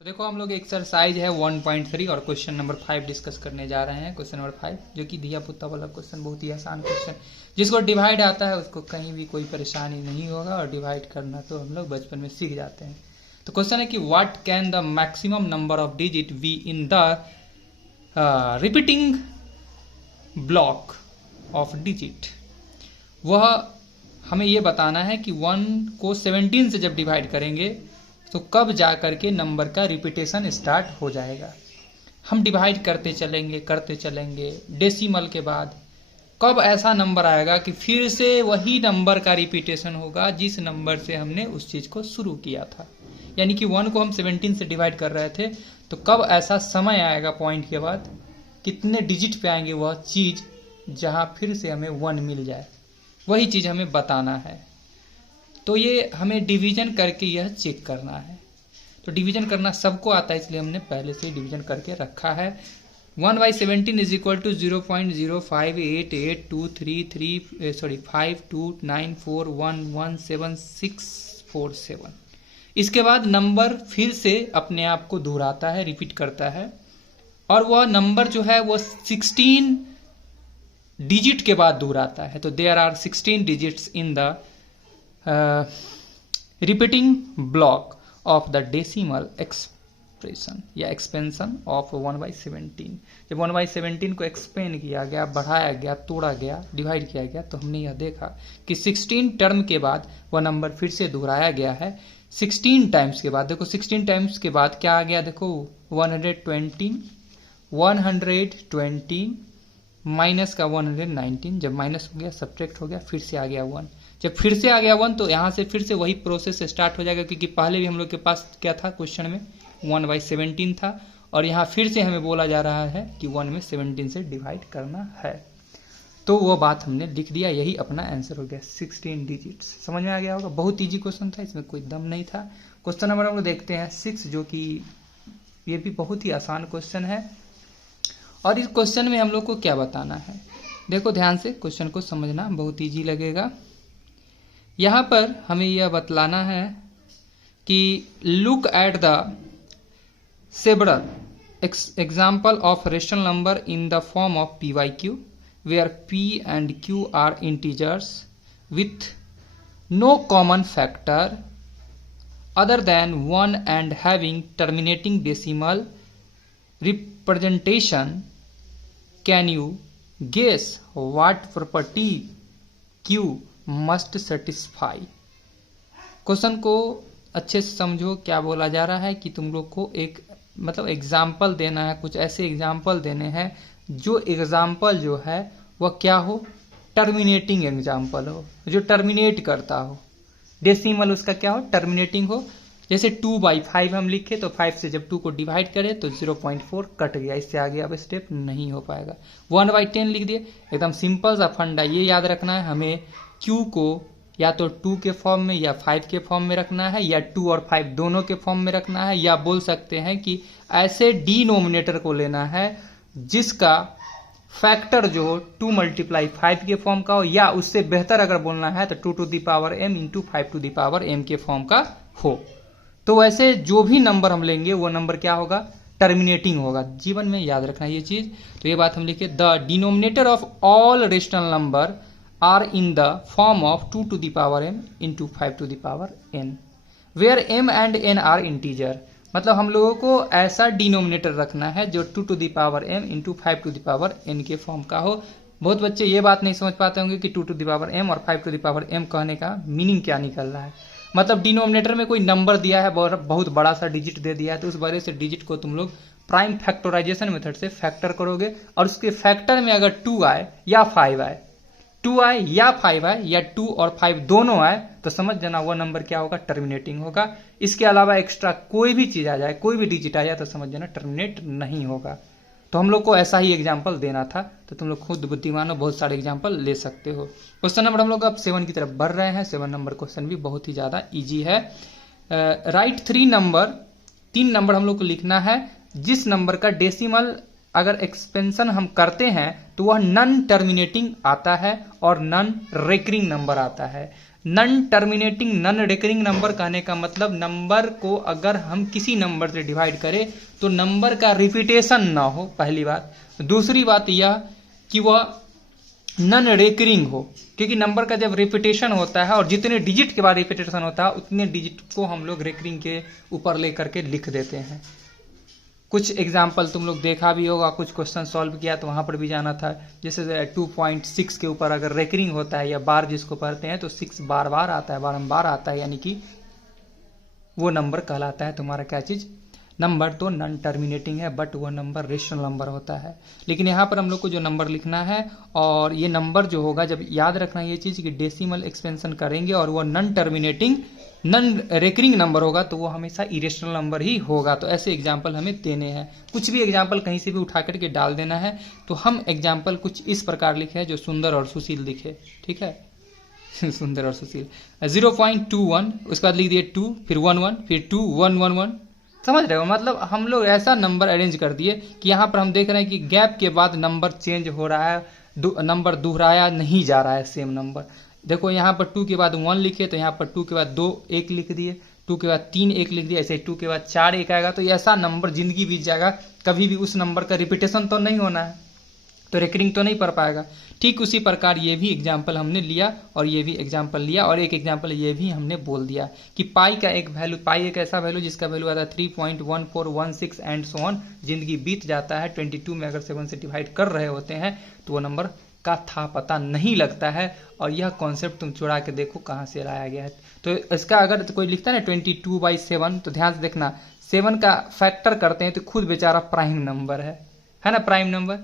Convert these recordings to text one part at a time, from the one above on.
तो देखो हम लोग एक्सरसाइज है 1.3 और क्वेश्चन नंबर 5 डिस्कस करने जा रहे हैं। क्वेश्चन नंबर 5 जो कि दिया पुत्ता वाला क्वेश्चन, बहुत ही आसान क्वेश्चन। जिसको डिवाइड आता है उसको कहीं भी कोई परेशानी नहीं होगा, और डिवाइड करना तो हम लोग बचपन में सीख जाते हैं। तो क्वेश्चन है कि what can the maximum number of digit be in the repeating block of digit. वह हमें ये बताना है कि 1 को 17 से जब डिवाइड करेंगे तो कब जा करके नंबर का रिपीटेशन स्टार्ट हो जाएगा। हम डिवाइड करते चलेंगे डेसिमल के बाद कब ऐसा नंबर आएगा कि फिर से वही नंबर का रिपीटेशन होगा जिस नंबर से हमने उस चीज को शुरू किया था। यानी कि 1 को हम 17 से डिवाइड कर रहे थे, तो कब ऐसा समय आएगा पॉइंट के बाद, कितने डिजिट पे आएंगे वह चीज जहां फिर से हमें 1 मिल जाए, वही चीज हमें बताना है। तो ये हमें डिवीजन करके यह चेक करना है। तो डिवीजन करना सबको आता है, इसलिए हमने पहले से डिवीजन करके रखा है। 1/17 इज इक्वल टू 0.058823941176647। इसके बाद नंबर फिर से अपने आप को दोहराता है, रिपीट करता है, और वह नंबर जो है वो 16 डिजिट के बाद दोहराता है। तो there are 16 digits in the repeating block of the decimal expression या एक्सपेंशन ऑफ 1/17। जब 1/17 को एक्सपेंड किया गया, बढ़ाया गया, तोड़ा गया, डिवाइड किया गया, तो हमने यह देखा कि 16 टर्म के बाद वह नंबर फिर से दोहराया गया है। 16 टाइम्स के बाद देखो, 16 टाइम्स के बाद क्या आ गया, देखो 120 माइनस का 119, जब माइनस हो गया सब्ट्रैक्ट हो गया, फिर से आ गया 1। जब फिर से आ गया 1 तो यहाँ से फिर से वही प्रोसेस स्टार्ट हो जाएगा, क्योंकि पहले भी हम लोग के पास क्या था क्वेश्चन में 1/17 था, और यहाँ फिर से हमें बोला जा रहा है कि 1 में 17 से डिवाइड करना है। तो वो बात हमने लिख दिया, यही अपना आंसर हो गया 16 डिजिट्स। समझ में आ गया होगा, बहुत ईजी क्वेश्चन था, इसमें कोई दम नहीं था। क्वेश्चन नंबर हम लोग देखते हैं 6, जो कि ये भी बहुत ही आसान क्वेश्चन है। और इस क्वेश्चन में हम लोग को क्या बताना है, देखो ध्यान से क्वेश्चन को समझना, बहुत ईजी लगेगा। यहाँ पर हमें यह बतलाना है कि look at the several example of rational number in the form of PYQ where P and Q are integers with no common factor other than 1 and having terminating decimal representation. Can you guess what property Q must satisfy? Question को अच्छे से समझो, क्या बोला जा रहा है कि तुम लोग को एक मतलब एग्जाम्पल देना है, कुछ ऐसे एग्जाम्पल देने हैं जो एग्जाम्पल जो है वह क्या हो, टर्मिनेटिंग एग्जाम्पल हो, जो टर्मिनेट करता हो। डेसिमल उसका क्या हो, टर्मिनेटिंग हो। जैसे 2/5 हम लिखे तो 5 से जब 2 को डिवाइड करें तो 0.4 कट गया, इससे आगे अब स्टेप नहीं हो पाएगा। 1/10 लिख दिए, एकदम सिंपल सा फंडा। ये याद रखना है हमें, Q को या तो 2 के फॉर्म में या 5 के फॉर्म में रखना है, या 2 और 5 दोनों के फॉर्म में रखना है, या बोल सकते हैं कि ऐसे डिनोमिनेटर को लेना है जिसका फैक्टर जो 2 × 5 के फॉर्म का हो, या उससे बेहतर अगर बोलना है तो 2 to the power m × 5 to the power m के फॉर्म का हो। तो वैसे जो भी नंबर हम लेंगे वो नंबर क्या होगा, टर्मिनेटिंग होगा। जीवन में याद रखना ये चीज। तो ये बात हम लिखे, the denominator of all rational number are in the form of 2 to the power m × 5 to the power n where m and n are integer. मतलब हम लोगों को ऐसा डिनोमिनेटर रखना है जो 2 to the power m × 5 to the power n के form का हो। बहुत बच्चे ये बात नहीं समझ पाते होंगे कि 2 to the power m और 5 to the power m कहने का मीनिंग क्या निकल रहा है। मतलब डिनोमिनेटर में कोई नंबर दिया है, बहुत बड़ा सा डिजिट दे दिया है, तो उस बड़े से डिजिट को तुम लोग प्राइम फैक्टराइजेशन मेथड से फैक्टर करोगे, और उसके फैक्टर में अगर 2 आए या 5 आए, 2 आए या 5 आए, या 2 और 5 दोनों आए, तो समझ जाना वो नंबर क्या होगा, टर्मिनेटिंग होगा। इसके अलावा एक्स्ट्रा कोई भी चीज आ जाए, कोई भी डिजिट आ जाए, तो समझ जाना टर्मिनेट नहीं होगा। तो हम लोग को ऐसा ही एग्जाम्पल देना था, तो तुम लोग खुद बुद्धिमान हो, बहुत सारे एग्जाम्पल ले सकते हो। क्वेश्चन नंबर हम लोग अब 7 की तरफ बढ़ रहे हैं। 7 नंबर क्वेश्चन भी बहुत ही ज्यादा इजी है। राइट 3 नंबर हम लोग को लिखना है जिस नंबर का डेसिमल अगर एक्सपेंशन हम करते हैं तो वह नन टर्मिनेटिंग आता है और नन रेकरिंग नंबर आता है। Non terminating non recurring number कहने का मतलब नंबर को अगर हम किसी नंबर से डिवाइड करें तो नंबर का रिपीटेशन ना हो, पहली बात। दूसरी बात यह कि वह नन रिकरिंग हो, क्योंकि नंबर का जब रिपीटेशन होता है और जितने डिजिट के बाद रिपीटेशन होता है उतने डिजिट को हम लोग रिकरिंग के ऊपर लेकर के लिख देते हैं। कुछ एग्जाम्पल तुम लोग देखा भी होगा, कुछ क्वेश्चन सॉल्व किया तो वहां पर भी जाना था। जैसे 2.6 के ऊपर अगर रेकरिंग होता है या बार जिसको पढ़ते हैं तो 6 बार बार आता है, बारंबार आता है, यानी कि वो नंबर कहलाता है तुम्हारा क्या चीज, नंबर। तो नन टर्मिनेटिंग है बट वो नंबर रेशनल नंबर होता है। लेकिन यहाँ पर हम लोग को जो नंबर लिखना है और ये नंबर जो होगा, जब याद रखना ये चीज कि डेसिमल एक्सपेंशन करेंगे और वो non terminating non recurring number होगा तो वो हमेशा इरेशनल नंबर ही होगा। तो ऐसे एग्जाम्पल हमें देने हैं, कुछ भी एग्जाम्पल कहीं से भी उठा करके डाल देना है। तो हम एग्जाम्पल कुछ इस प्रकार लिखे जो सुंदर और सुशील दिखे, ठीक है सुंदर और सुशील। 0.21, उसके बाद लिख दिए 2, फिर 11, फिर 2, 1, 1, 1। समझ रहे हो, मतलब हम लोग ऐसा नंबर अरेंज कर दिए कि यहाँ पर हम देख रहे हैं कि गैप के बाद नंबर चेंज हो रहा है, नंबर दोहराया नहीं जा रहा है सेम नंबर। देखो यहाँ पर 2 के बाद 1 लिखे तो यहाँ पर 2 के बाद 2 1 लिख दिए, 2 के बाद 3 1 लिख दिया, ऐसे 2 के बाद 4 1 आएगा। तो ऐसा नंबर जिंदगी बीत जाएगा, कभी भी उस नंबर का रिपीटेशन तो नहीं होना है, तो रेकरिंग तो नहीं पढ़ पाएगा। ठीक उसी प्रकार ये भी एग्जाम्पल हमने लिया और ये भी एग्जाम्पल लिया और एक एग्जाम्पल ये भी हमने बोल दिया कि पाई का एक वैल्यू, पाई एक ऐसा वैल्यू जिसका वैल्यू आता है 3.1416 एंड सो ऑन। जिंदगी बीत जाता है, 22 में अगर 7 से डिवाइड कर रहे होते हैं तो वो नंबर का था पता नहीं लगता है। और यह कॉन्सेप्ट तुम चुरा के देखो कहाँ से लाया गया है। तो इसका अगर तो कोई लिखता है ना 22/7, तो ध्यान से देखना 7 का फैक्टर करते हैं तो खुद बेचारा प्राइम नंबर है ना, प्राइम नंबर।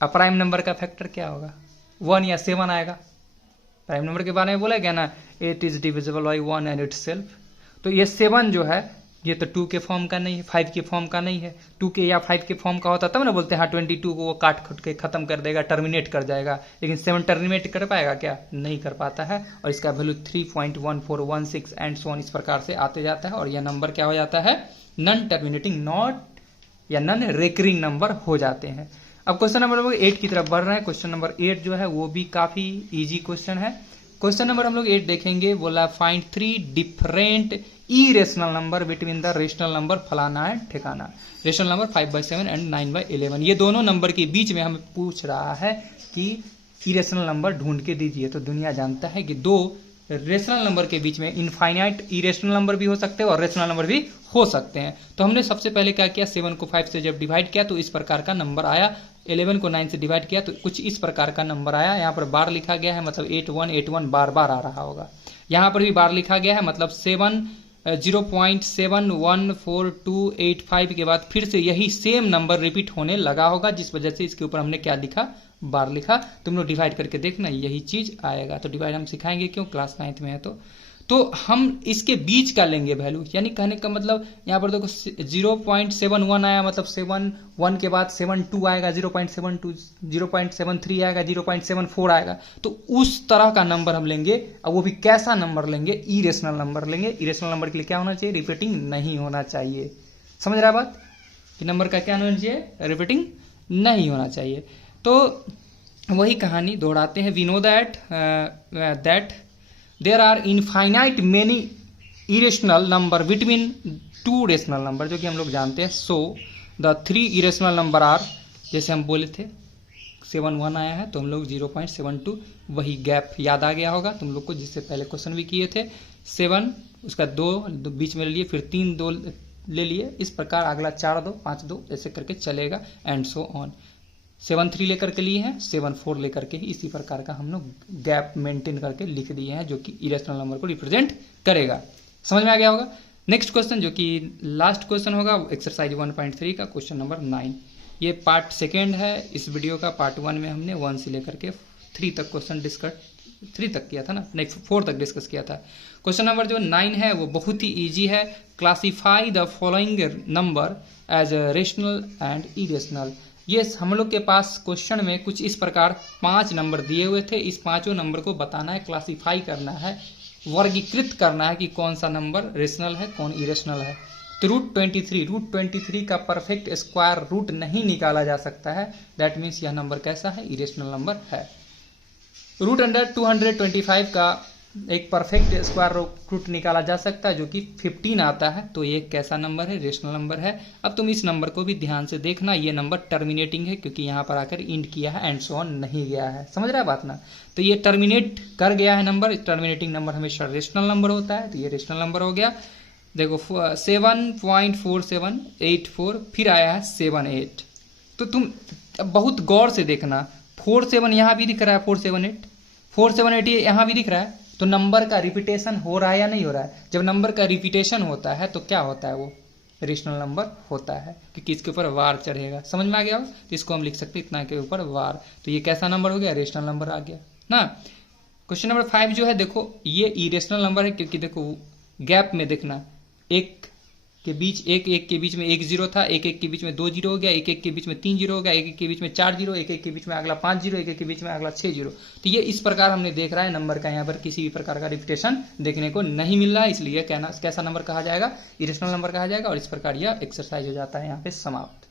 अब प्राइम नंबर का फैक्टर क्या होगा, 1 या 7 आएगा। प्राइम नंबर के बारे में बोला गया ना, 8 is divisible by 1 and it self. तो ये 7 जो है ये तो 2 के फॉर्म का नहीं है, 5 के फॉर्म का नहीं है। 2 के या 5 के फॉर्म का होता तब ना बोलते हैं हाँ 22 को वो काट खुट के खत्म कर देगा, टर्मिनेट कर जाएगा। लेकिन 7 टर्मिनेट कर पाएगा क्या, नहीं कर पाता है। और इसका वैल्यू 3.1416 एंड सो ऑन इस प्रकार से आते जाता है और यह नंबर क्या हो जाता है, नन टर्मिनेटिंग नॉट या नन रेकरिंग नंबर हो जाते हैं। अब क्वेश्चन नंबर 8 की तरफ बढ़ रहे हैं। क्वेश्चन नंबर 8 जो है वो भी काफी इजी क्वेश्चन है। क्वेश्चन नंबर हम लोग 8 देखेंगे, बोला find 3 different irrational number between the rational number फलाना है ठिकाना। रेशनल नंबर 5/7 एंड 9/11, ये दोनों नंबर के बीच में हमें पूछ रहा है कि इरेशनल नंबर ढूंढ के दीजिए। तो दुनिया जानता है कि दो रेशनल नंबर के बीच में इनफाइनाइट इरेशनल नंबर भी हो सकते हैं और रेशनल नंबर भी हो सकते हैं। तो हमने सबसे पहले क्या किया, 7 को 5 से जब डिवाइड किया तो इस प्रकार का नंबर आया। 11 को 9 से डिवाइड किया तो कुछ इस प्रकार का नंबर आया। यहाँ पर बार लिखा गया है, मतलब 8181 बार बार आ रहा होगा। यहाँ पर भी बार लिखा गया है, मतलब 0.711425 के बाद फिर से यही सेम नंबर रिपीट होने लगा होगा, जिस वजह से इसके ऊपर हमने क्या लिखा, बार लिखा। तुम लोग डिवाइड करके देखना यही चीज आएगा। तो डिवाइड हम सिखाएंगे क्यों, क्लास 9th में है। तो हम इसके बीच का लेंगे वैल्यू, यानी कहने का मतलब यहाँ पर देखो 0.71 आया, मतलब 7 के बाद 72 आएगा, 0.72 0.73 आएगा, 0.74 आएगा। तो उस तरह का नंबर हम लेंगे। अब वो भी कैसा नंबर लेंगे, इरेशनल नंबर लेंगे। इरेशनल नंबर के लिए क्या होना चाहिए, रिपीटिंग नहीं होना चाहिए। समझ रहा बात कि नंबर का क्या होना चाहिए, रिपीटिंग नहीं होना चाहिए। तो वही कहानी दोहराते हैं। We know that there are infinite many irrational number between 2 rational number, जो कि हम लोग जानते हैं। So the 3 irrational number are, जैसे हम बोले थे 7 आया है तो हम लोग 0.72, वही गैप याद आ गया होगा तुम लोग को, जिससे पहले क्वेश्चन भी किए थे। 7 उसका 2 बीच में ले लिए, फिर 3 2 ले लिए, इस प्रकार अगला 4 2 5 2 ऐसे करके चलेगा एंड सो ऑन। 7 3 लेकर के लिए हैं, 7 4 लेकर के ही इसी प्रकार का हम लोग गैप मेंटेन करके लिख दिए हैं, जो कि इरेशनल नंबर को रिप्रेजेंट करेगा। समझ में आ गया होगा। नेक्स्ट क्वेश्चन जो कि लास्ट क्वेश्चन होगा, एक्सरसाइज 1.3 का क्वेश्चन नंबर 9। ये पार्ट 2 है इस वीडियो का। पार्ट 1 में हमने 1 से लेकर के 3 तक क्वेश्चन डिस्कस 3 तक किया था ना, नहीं 4 तक डिस्कस किया था। क्वेश्चन नंबर जो 9 है वो बहुत ही ईजी है। Classify the following number as rational and irrational. ये हम लोग के पास क्वेश्चन में कुछ इस प्रकार 5 नंबर दिए हुए थे। इस 5 नंबर को बताना है, क्लासीफाई करना है, वर्गीकृत करना है कि कौन सा नंबर रेशनल है कौन इरेशनल है। तो रूट 23 का परफेक्ट स्क्वायर रूट नहीं निकाला जा सकता है। दैट मीन्स यह नंबर कैसा है, इरेशनल नंबर है। रूट अंडर 225 का एक परफेक्ट स्क्वायर रूट निकाला जा सकता है जो कि 15 आता है। तो ये कैसा नंबर है? रेशनल नंबर है। अब तुम इस नंबर को भी ध्यान से देखना, ये नंबर टर्मिनेटिंग है क्योंकि यहाँ पर आकर इंड किया है, एंड सो ऑन नहीं गया है। समझ रहा है बात ना? तो ये टर्मिनेट कर गया है नंबर। टर्मिनेटिंग नंबर हमेशा रेशनल नंबर होता है, तो ये रेशनल नंबर हो गया। देखो 7.4784, फिर आया है 78। तो तुम बहुत गौर से देखना, 47 यहाँ भी दिख रहा है, 478 यहाँ भी दिख रहा है। तो नंबर का रिपीटेशन हो रहा है या नहीं हो रहा है? जब नंबर का रिपीटेशन होता है तो क्या होता है? वो रेशनल नंबर होता है क्योंकि इसके ऊपर वार चढ़ेगा। समझ में आ गया हो? तो इसको हम लिख सकते हैं इतना के ऊपर वार। तो ये कैसा नंबर हो गया? रेशनल नंबर आ गया ना। क्वेश्चन नंबर 5 जो है, देखो ये इरेशनल नंबर है क्योंकि देखो गैप में देखना, एक के बीच एक के बीच में 1 0 था, एक के बीच में 2 0 हो गया, एक के बीच में 3 0 हो गया, एक के बीच में 4 0, एक के बीच में अगला 5 0, एक के बीच में अगला 6 0। तो ये इस प्रकार हमने देख रहा है नंबर का यहाँ पर किसी भी प्रकार का रिपीटेशन देखने को नहीं मिल रहा है, इसलिए कैसा नंबर कहा जाएगा? इरेशनल नंबर कहा जाएगा। और इस प्रकार यह एक्सरसाइज हो जाता है यहाँ पे समाप्त।